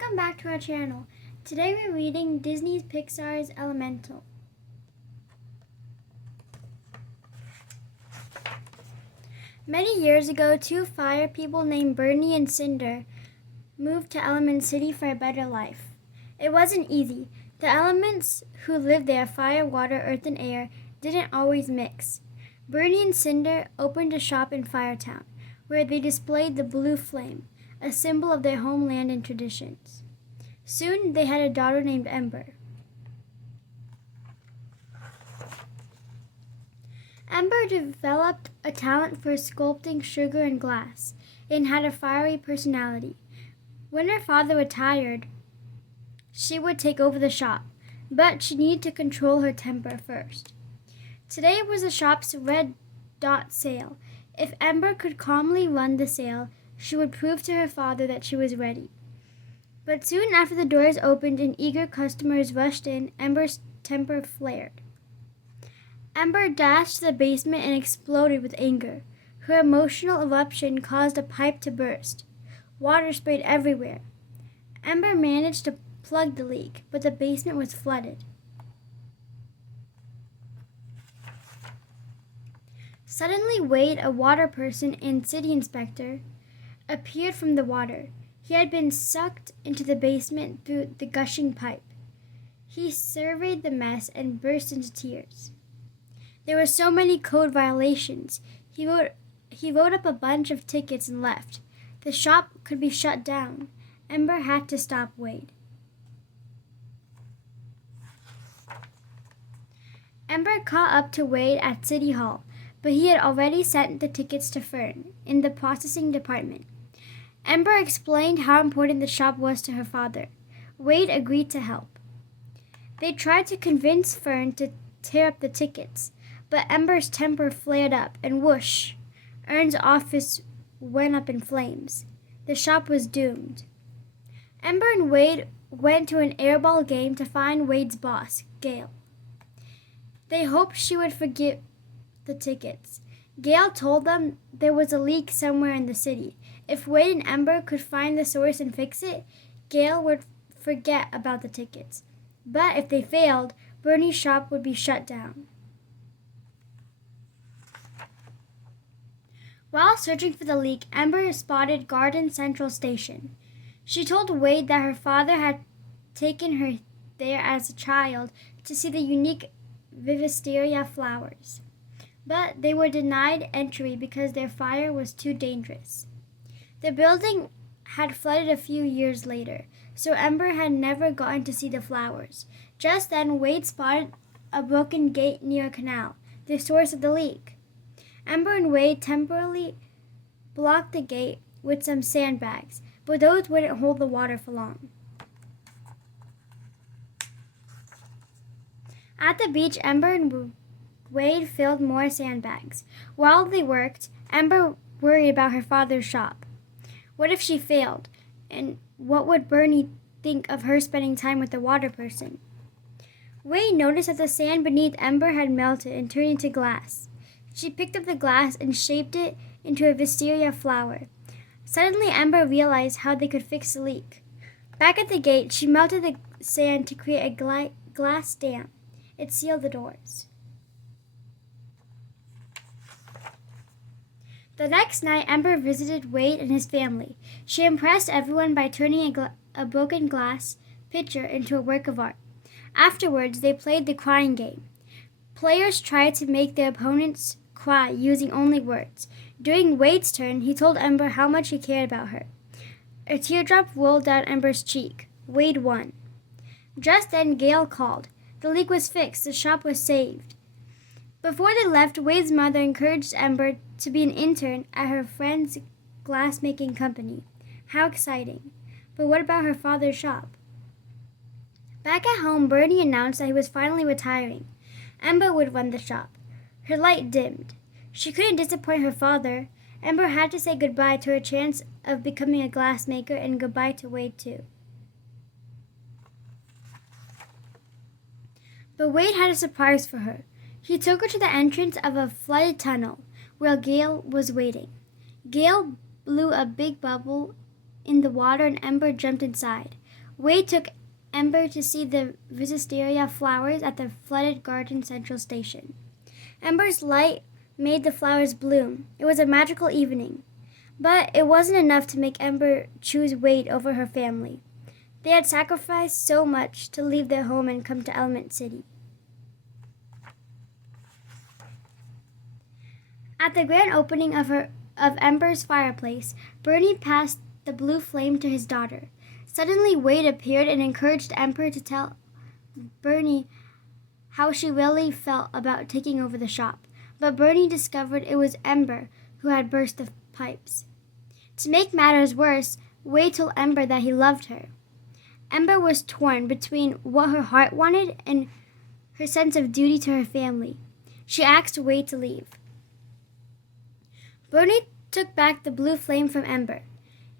Welcome back to our channel. Today we're reading Disney's Pixar's Elemental. Many years ago, two fire people named Bernie and Cinder moved to Element City for a better life. It wasn't easy. The elements who lived there, fire, water, earth, and air, didn't always mix. Bernie and Cinder opened a shop in Firetown, where they displayed the blue flame, a symbol of their homeland and traditions. Soon they had a daughter named Ember. Ember developed a talent for sculpting sugar and glass and had a fiery personality. When her father retired, she would take over the shop, but she needed to control her temper first. Today was the shop's red dot sale. If Ember could calmly run the sale, she would prove to her father that she was ready. But soon after the doors opened and eager customers rushed in, Ember's temper flared. Ember dashed to the basement and exploded with anger. Her emotional eruption caused a pipe to burst. Water sprayed everywhere. Ember managed to plug the leak, but the basement was flooded. Suddenly, Wade, a water person and city inspector, appeared from the water. He had been sucked into the basement through the gushing pipe. He surveyed the mess and burst into tears. There were so many code violations. He wrote up a bunch of tickets and left. The shop could be shut down. Ember had to stop Wade. Ember caught up to Wade at City Hall, but he had already sent the tickets to Fern in the processing department. Ember explained how important the shop was to her father. Wade agreed to help. They tried to convince Fern to tear up the tickets, but Ember's temper flared up, and whoosh, Fern's office went up in flames. The shop was doomed. Ember and Wade went to an airball game to find Wade's boss, Gail. They hoped she would forgive the tickets. Gail told them there was a leak somewhere in the city. If Wade and Ember could find the source and fix it, Gail would forget about the tickets. But if they failed, Bernie's shop would be shut down. While searching for the leak, Ember spotted Garden Central Station. She told Wade that her father had taken her there as a child to see the unique Vivisteria flowers, but they were denied entry because their fire was too dangerous. The building had flooded a few years later, so Ember had never gotten to see the flowers. Just then, Wade spotted a broken gate near a canal, the source of the leak. Ember and Wade temporarily blocked the gate with some sandbags, but those wouldn't hold the water for long. At the beach, Ember and Wade filled more sandbags. While they worked, Ember worried about her father's shop. What if she failed? And what would Bernie think of her spending time with the water person? Wade noticed that the sand beneath Ember had melted and turned into glass. She picked up the glass and shaped it into a wisteria flower. Suddenly, Ember realized how they could fix the leak. Back at the gate, she melted the sand to create a glass dam. It sealed the doors. The next night, Ember visited Wade and his family. She impressed everyone by turning a broken glass pitcher into a work of art. Afterwards, they played the crying game. Players tried to make their opponents cry using only words. During Wade's turn, he told Ember how much he cared about her. A teardrop rolled down Ember's cheek. Wade won. Just then, Gail called. The leak was fixed. The shop was saved. Before they left, Wade's mother encouraged Ember to be an intern at her friend's glass-making company. How exciting. But what about her father's shop? Back at home, Bernie announced that he was finally retiring. Ember would run the shop. Her light dimmed. She couldn't disappoint her father. Ember had to say goodbye to her chance of becoming a glassmaker and goodbye to Wade too. But Wade had a surprise for her. He took her to the entrance of a flooded tunnel where Gail was waiting. Gail blew a big bubble in the water and Ember jumped inside. Wade took Ember to see the wisteria flowers at the flooded garden central station. Ember's light made the flowers bloom. It was a magical evening. But it wasn't enough to make Ember choose Wade over her family. They had sacrificed so much to leave their home and come to Element City. At the grand opening of Ember's fireplace, Bernie passed the blue flame to his daughter. Suddenly, Wade appeared and encouraged Ember to tell Bernie how she really felt about taking over the shop. But Bernie discovered it was Ember who had burst the pipes. To make matters worse, Wade told Ember that he loved her. Ember was torn between what her heart wanted and her sense of duty to her family. She asked Wade to leave. Bernie took back the blue flame from Ember.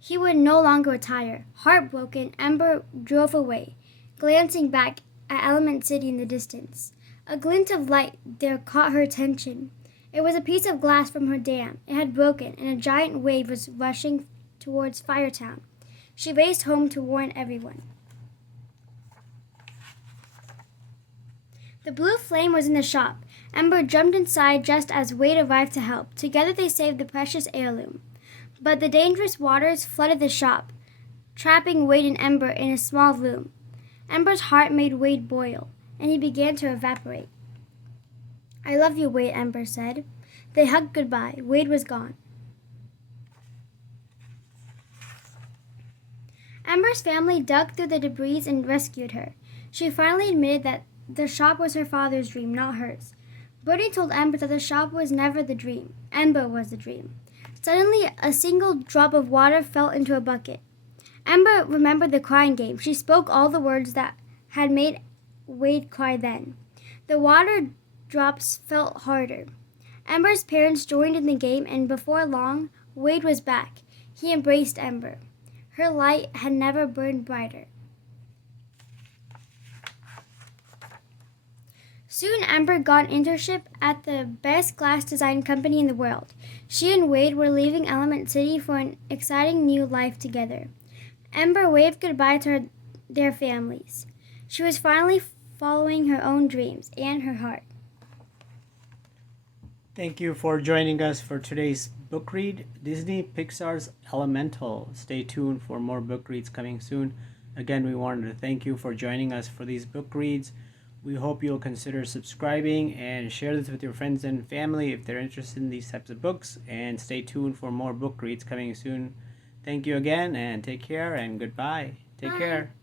He would no longer retire. Heartbroken, Ember drove away, glancing back at Element City in the distance. A glint of light there caught her attention. It was a piece of glass from her dam. It had broken, and a giant wave was rushing towards Firetown. She raced home to warn everyone. The blue flame was in the shop. Ember jumped inside just as Wade arrived to help. Together they saved the precious heirloom. But the dangerous waters flooded the shop, trapping Wade and Ember in a small room. Ember's heart made Wade boil, and he began to evaporate. "I love you, Wade," Ember said. They hugged goodbye. Wade was gone. Ember's family dug through the debris and rescued her. She finally admitted that the shop was her father's dream, not hers. Bernie told Ember that the shop was never the dream. Ember was the dream. Suddenly, a single drop of water fell into a bucket. Ember remembered the crying game. She spoke all the words that had made Wade cry then. The water drops felt harder. Ember's parents joined in the game, and before long, Wade was back. He embraced Ember. Her light had never burned brighter. Soon, Ember got an internship at the best glass design company in the world. She and Wade were leaving Element City for an exciting new life together. Ember waved goodbye to their families. She was finally following her own dreams and her heart. Thank you for joining us for today's book read, Disney Pixar's Elemental. Stay tuned for more book reads coming soon. Again, we wanted to thank you for joining us for these book reads. We hope you'll consider subscribing and share this with your friends and family if they're interested in these types of books. And stay tuned for more book reads coming soon. Thank you again, and take care, and goodbye. Take care.